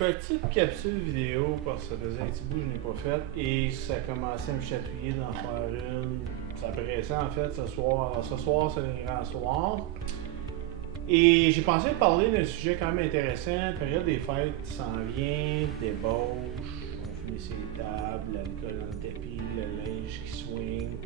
petite capsule vidéo parce que ça faisait un petit bout que je n'ai pas fait et ça commençait à me chatouiller d'en faire une. Ça pressait en fait ce soir. Alors ce soir, c'est le grand soir. Et j'ai pensé parler d'un sujet quand même intéressant. La période des fêtes s'en vient, débauche, on finit ses tables, l'alcool dans le tapis, le linge qui swing.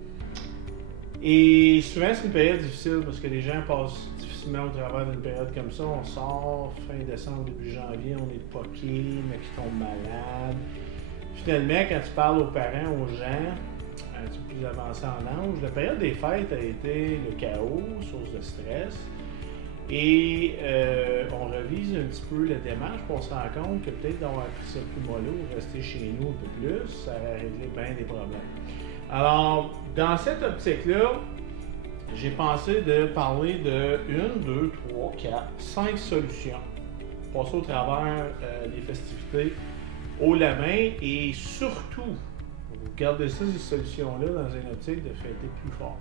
Et souvent, c'est une période difficile parce que les gens passent difficilement au travers d'une période comme ça. On sort, fin décembre, début janvier, on est poqué, mais qui tombent malades. Finalement, quand tu parles aux parents, aux gens, un petit peu plus avancés en âge, la période des fêtes a été le chaos, source de stress. Et on revise un petit peu la démarche pour se rendre compte que peut-être d'avoir pris ça plus mollo, rester chez nous un peu plus, ça aurait réglé bien des problèmes. Alors, dans cette optique-là, j'ai pensé de parler de 1, 2, 3, 4, 5 solutions pour passer au travers des festivités haut la main et surtout, vous gardez ça, ces solutions-là, dans une optique de fêter plus fort.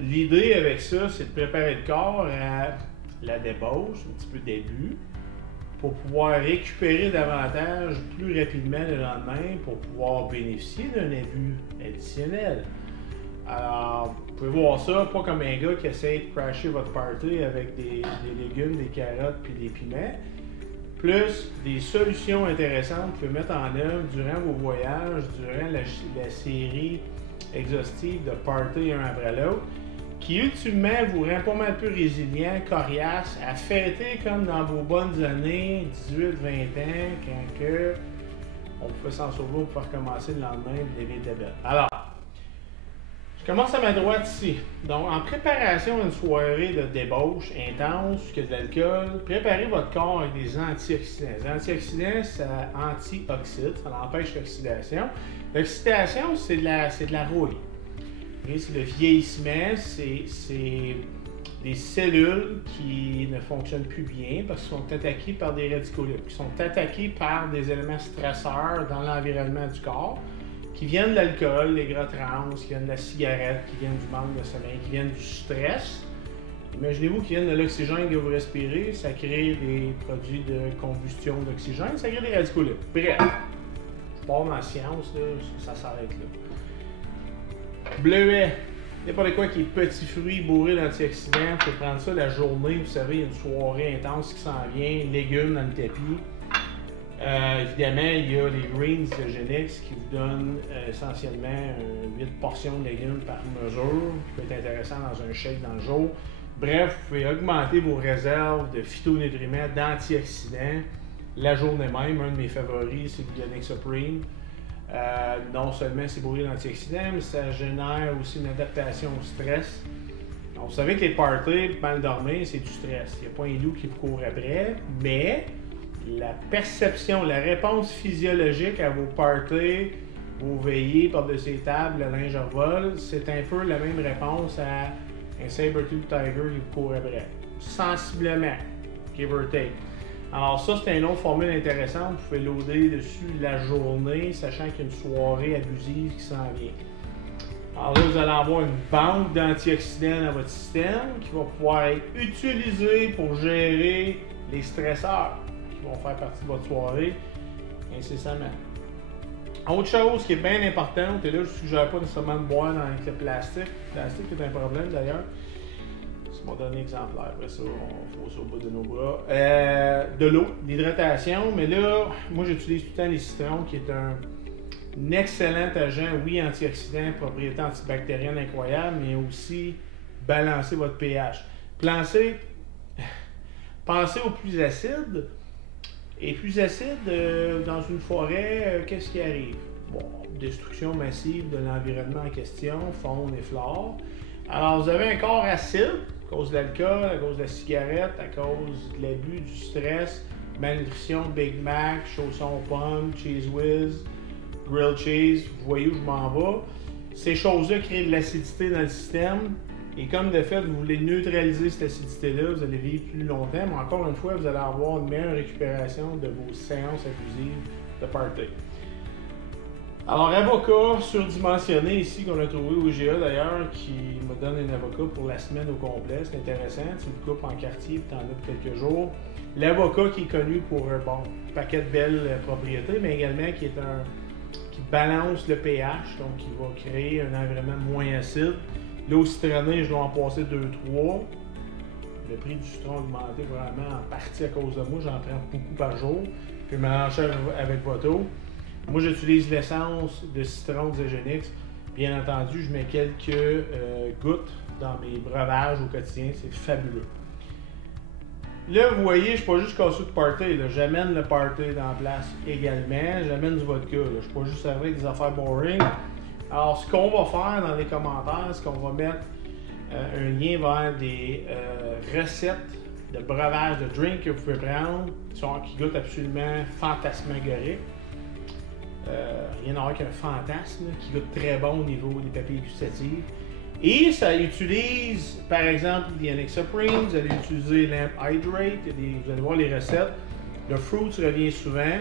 L'idée avec ça, c'est de préparer le corps à la débauche, un petit peu début, pour pouvoir récupérer davantage plus rapidement le lendemain, pour pouvoir bénéficier d'un abus additionnel. Alors, vous pouvez voir ça pas comme un gars qui essaie de crasher votre party avec des légumes, des carottes puis des piments, plus des solutions intéressantes que vous pouvez mettre en œuvre durant vos voyages, durant la série exhaustive de party un après l'autre, qui ultimement vous rend pas mal plus résilient, coriace, à fêter comme dans vos bonnes années, 18-20 ans, quand que on pouvait s'en sauver pour faire commencer le lendemain et lever de bête. Alors, je commence à ma droite ici. Donc, en préparation à une soirée de débauche intense, que de l'alcool, préparez votre corps avec des antioxydants. Les antioxydants, ça antioxyde, ça empêche l'oxydation. L'oxydation, c'est de la rouille. C'est le vieillissement, c'est des cellules qui ne fonctionnent plus bien parce qu'elles sont attaquées par des radicaux libres, qui sont attaquées par des éléments stresseurs dans l'environnement du corps, qui viennent de l'alcool, les gras trans, qui viennent de la cigarette, qui viennent du manque de sommeil, qui viennent du stress. Imaginez-vous qu'ils viennent de l'oxygène que vous respirez, ça crée des produits de combustion d'oxygène, ça crée des radicaux libres. Bref, je pars dans la science, là, ça s'arrête là. Bleuet, n'importe quoi qui est petits fruits bourrés d'antioxydants, vous pouvez prendre ça la journée, vous savez, il y a une soirée intense qui s'en vient, légumes dans le tapis. Évidemment, il y a les Greens Eugenics qui vous donnent essentiellement 8 portions de légumes par mesure, qui peut être intéressant dans un shake dans le jour. Bref, vous pouvez augmenter vos réserves de phytonutriments, d'antioxydants la journée même. Un de mes favoris, c'est le Bionic Supreme. Non seulement c'est bourré d'antioxydants, mais ça génère aussi une adaptation au stress. Donc, vous savez que les parties, mal dormir, c'est du stress. Il n'y a pas un loup qui vous court après, mais la perception, la réponse physiologique à vos parties, vos veillées par-dessus les tables, le linge en vol, c'est un peu la même réponse à un saber-tooth tiger qui vous court après. Sensiblement, give or take. Alors ça, c'est une autre formule intéressante. Vous pouvez loader dessus la journée, sachant qu'il y a une soirée abusive qui s'en vient. Alors là, vous allez avoir une banque d'antioxydants dans votre système qui va pouvoir être utilisée pour gérer les stresseurs qui vont faire partie de votre soirée incessamment. Autre chose qui est bien importante, et là, je ne suggère pas nécessairement de boire avec le plastique. Le plastique est un problème d'ailleurs. C'est mon dernier exemplaire. Après ça, on faut ça au bout de nos bras. De l'eau, l'hydratation. Mais là, moi, j'utilise tout le temps les citrons, qui est un excellent agent, oui, antioxydant, propriété antibactérienne incroyable, mais aussi balancer votre pH. Pensez au plus acide. Et plus acide, dans une forêt, qu'est-ce qui arrive? Bon, destruction massive de l'environnement en question, faune et flore. Alors, vous avez un corps acide, à cause de l'alcool, à cause de la cigarette, à cause de l'abus, du stress, malnutrition, Big Mac, chausson aux pommes, Cheese Whiz, Grilled Cheese, vous voyez où je m'en vais. Ces choses-là créent de l'acidité dans le système. Et comme de fait, vous voulez neutraliser cette acidité-là, vous allez vivre plus longtemps, mais encore une fois, vous allez avoir une meilleure récupération de vos séances abusives de party. Alors, avocat surdimensionné ici qu'on a trouvé au IGA d'ailleurs, qui me donne un avocat pour la semaine au complet. C'est intéressant. Tu le coupes en quartier et tu en as pour quelques jours. L'avocat qui est connu pour un paquet de belles propriétés, mais également qui balance le pH, donc qui va créer un environnement moins acide. L'eau citronnée, je dois en passer 2-3. Le prix du citron a augmenté vraiment en partie à cause de moi. J'en prends beaucoup par jour. Puis je mélange avec votre eau. Moi, j'utilise l'essence de citron Xégenix. Bien entendu, je mets quelques gouttes dans mes breuvages au quotidien. C'est fabuleux. Là, vous voyez, je ne suis pas juste cassé de party. J'amène le party dans la place également. J'amène du vodka. Je ne suis pas juste servi avec des affaires boring. Alors, ce qu'on va faire dans les commentaires, c'est qu'on va mettre un lien vers des recettes de breuvage, de drink que vous pouvez prendre, qui goûtent absolument fantasmagoriques. Rien à voir qu'un fantasme, qui goûte très bon au niveau des papilles gustatives. Et ça utilise, par exemple, des Alexa Supreme, vous allez utiliser Lamp Hydrate, vous allez voir les recettes. Le fruit revient souvent.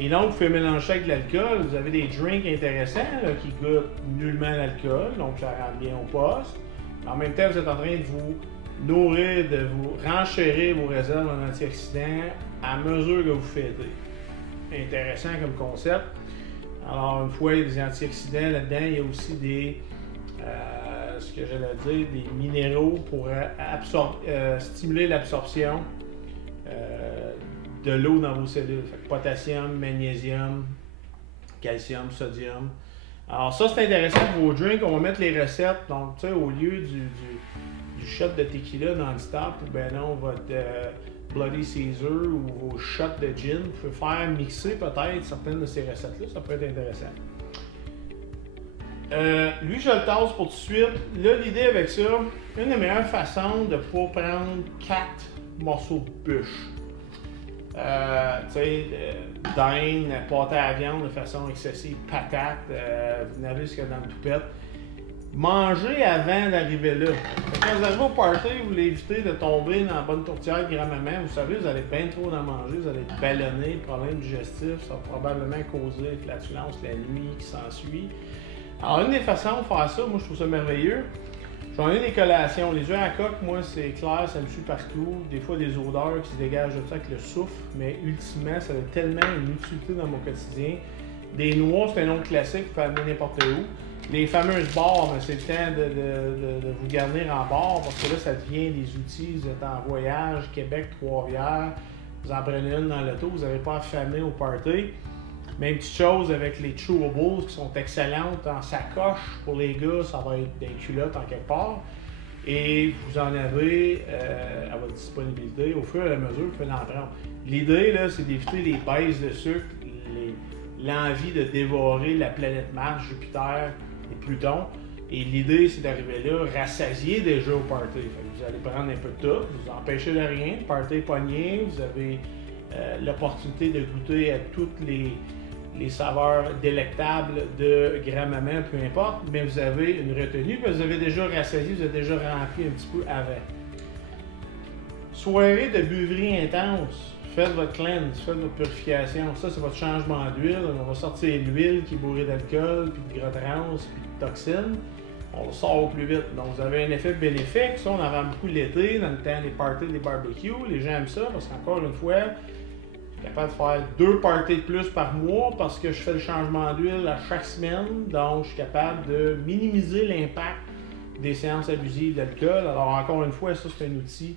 Et donc, vous pouvez mélanger avec de l'alcool. Vous avez des drinks intéressants là, qui goûtent nullement l'alcool, donc ça rend bien au poste. En même temps, vous êtes en train de vous nourrir, de vous renchérir vos réserves en antioxydants à mesure que vous fêtez. Intéressant comme concept. Alors, une fois il y a des antioxydants là-dedans, il y a aussi des, ce que j'allais dire, des minéraux pour stimuler l'absorption de l'eau dans vos cellules. Fait que potassium, magnésium, calcium, sodium. Alors ça, c'est intéressant pour vos drinks. On va mettre les recettes. Donc, tu sais, au lieu du shot de tequila non-stop, ou ben non, votre Bloody Caesar ou vos shots de gin, vous pouvez faire mixer peut-être certaines de ces recettes-là. Ça peut être intéressant. Lui, je le tasse pour tout de suite. Là, l'idée avec ça, une des meilleures façons de ne pas prendre 4 morceaux de bûche. Tu sais, dinde, pâté à viande de façon excessive, patate, vous n'avez ce qu'il y a dans le toupette. Mangez avant d'arriver là. Quand vous arrivez au party, vous voulez éviter de tomber dans la bonne tourtière grand-maman. Vous savez, vous allez bien trop en manger, vous allez être ballonné, problème digestif, ça va probablement causer flatulence la nuit qui s'ensuit. Alors, une des façons de faire ça, moi je trouve ça merveilleux. J'en ai des collations. Les œufs à coque, moi, c'est clair, ça me suit partout. Des fois, des odeurs qui se dégagent de ça avec le souffle, mais ultimement, ça a tellement une utilité dans mon quotidien. Des noix, c'est un nom classique, vous pouvez amener n'importe où. Les fameuses barres, c'est le temps de vous garnir en barre, parce que là, ça devient des outils. Vous êtes en voyage, Québec, Trois-Rivières, vous en prenez une dans l'auto, vous n'avez pas affamé au party. Même petite chose avec les chewables qui sont excellentes en sacoche. Pour les gars, ça va être des culottes en quelque part. Et vous en avez à votre disponibilité. Au fur et à mesure, vous pouvez en prendre. L'idée, là, c'est d'éviter les baisses de sucre, l'envie de dévorer la planète Mars, Jupiter et Pluton. Et l'idée, c'est d'arriver là, rassasié déjà au party. Vous allez prendre un peu de tout, vous empêchez de rien, party pogné, vous avez l'opportunité de goûter à toutes les saveurs délectables de grand-maman, peu importe, mais vous avez une retenue, vous avez déjà rassasié, vous avez déjà rempli un petit peu avant. Soirée de buverie intense, faites votre cleanse, faites votre purification. Ça, c'est votre changement d'huile. On va sortir l'huile qui est bourrée d'alcool, puis de gras trans, puis de toxines. On le sort au plus vite. Donc, vous avez un effet bénéfique. Ça, on en vend beaucoup l'été, dans le temps des parties, des barbecues. Les gens aiment ça parce qu'encore une fois, je suis capable de faire 2 parties de plus par mois parce que je fais le changement d'huile à chaque semaine. Donc, je suis capable de minimiser l'impact des séances abusives d'alcool. Alors, encore une fois, ça, c'est un outil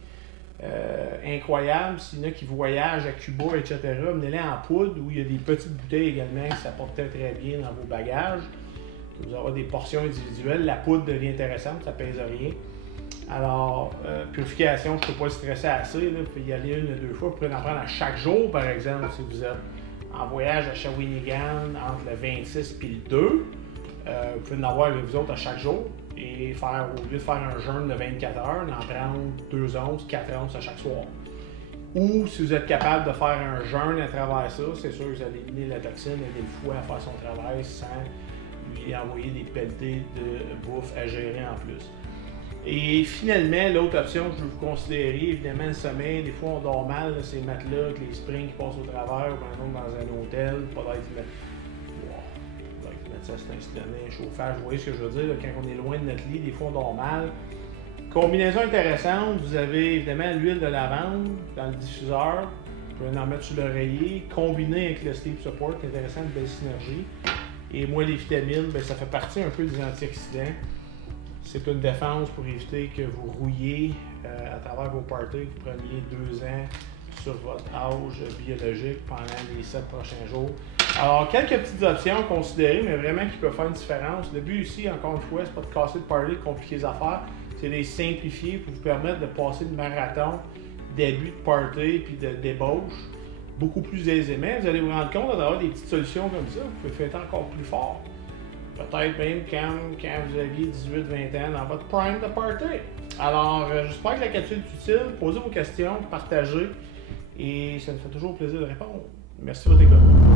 incroyable. S'il y en a qui voyagent à Cuba, etc., menez-les en poudre où il y a des petites bouteilles également qui s'apportent très bien dans vos bagages. Vous aurez des portions individuelles. La poudre devient intéressante, ça ne pèse rien. Alors, purification, je ne peux pas stresser assez. Là. Vous pouvez y aller 1 ou 2 fois. Vous pouvez en prendre à chaque jour, par exemple, si vous êtes en voyage à Shawinigan entre le 26 et le 2. Vous pouvez en avoir avec vous autres à chaque jour. Et faire, au lieu de faire un jeûne de 24 heures, en prendre 2 onces, 4 onces à chaque soir. Ou si vous êtes capable de faire un jeûne à travers ça, c'est sûr que vous allez éliminer la toxine, aider le foie à faire son travail sans lui envoyer des pelletées de bouffe à gérer en plus. Et finalement, l'autre option que je vais vous considérer, évidemment, le sommeil. Des fois, on dort mal, là, ces matelas, avec les springs qui passent au travers, ou dans un hôtel, pas d'être ça c'est donné un chauffage. Vous voyez ce que je veux dire, là, quand on est loin de notre lit, des fois on dort mal. Combinaison intéressante, vous avez évidemment l'huile de lavande dans le diffuseur. Vous pouvez en mettre sur l'oreiller, combiné avec le Sleep Support, intéressant, une belle synergie. Et moi, les vitamines, bien, ça fait partie un peu des antioxydants. C'est une défense pour éviter que vous rouillez à travers vos parties, que vous preniez 2 ans sur votre âge biologique pendant les 7 prochains jours. Alors, quelques petites options à considérer, mais vraiment qui peuvent faire une différence. Le but ici, encore une fois, c'est pas de casser le party, de compliquer les affaires, c'est de les simplifier pour vous permettre de passer le marathon début de party puis de débauche beaucoup plus aisément. Vous allez vous rendre compte d'avoir des petites solutions comme ça, vous pouvez faire encore plus fort. Peut-être même quand vous aviez 18-20 ans dans votre prime de party. Alors, j'espère que la capsule est utile. Posez vos questions, partagez et ça nous fait toujours plaisir de répondre. Merci de votre écoute.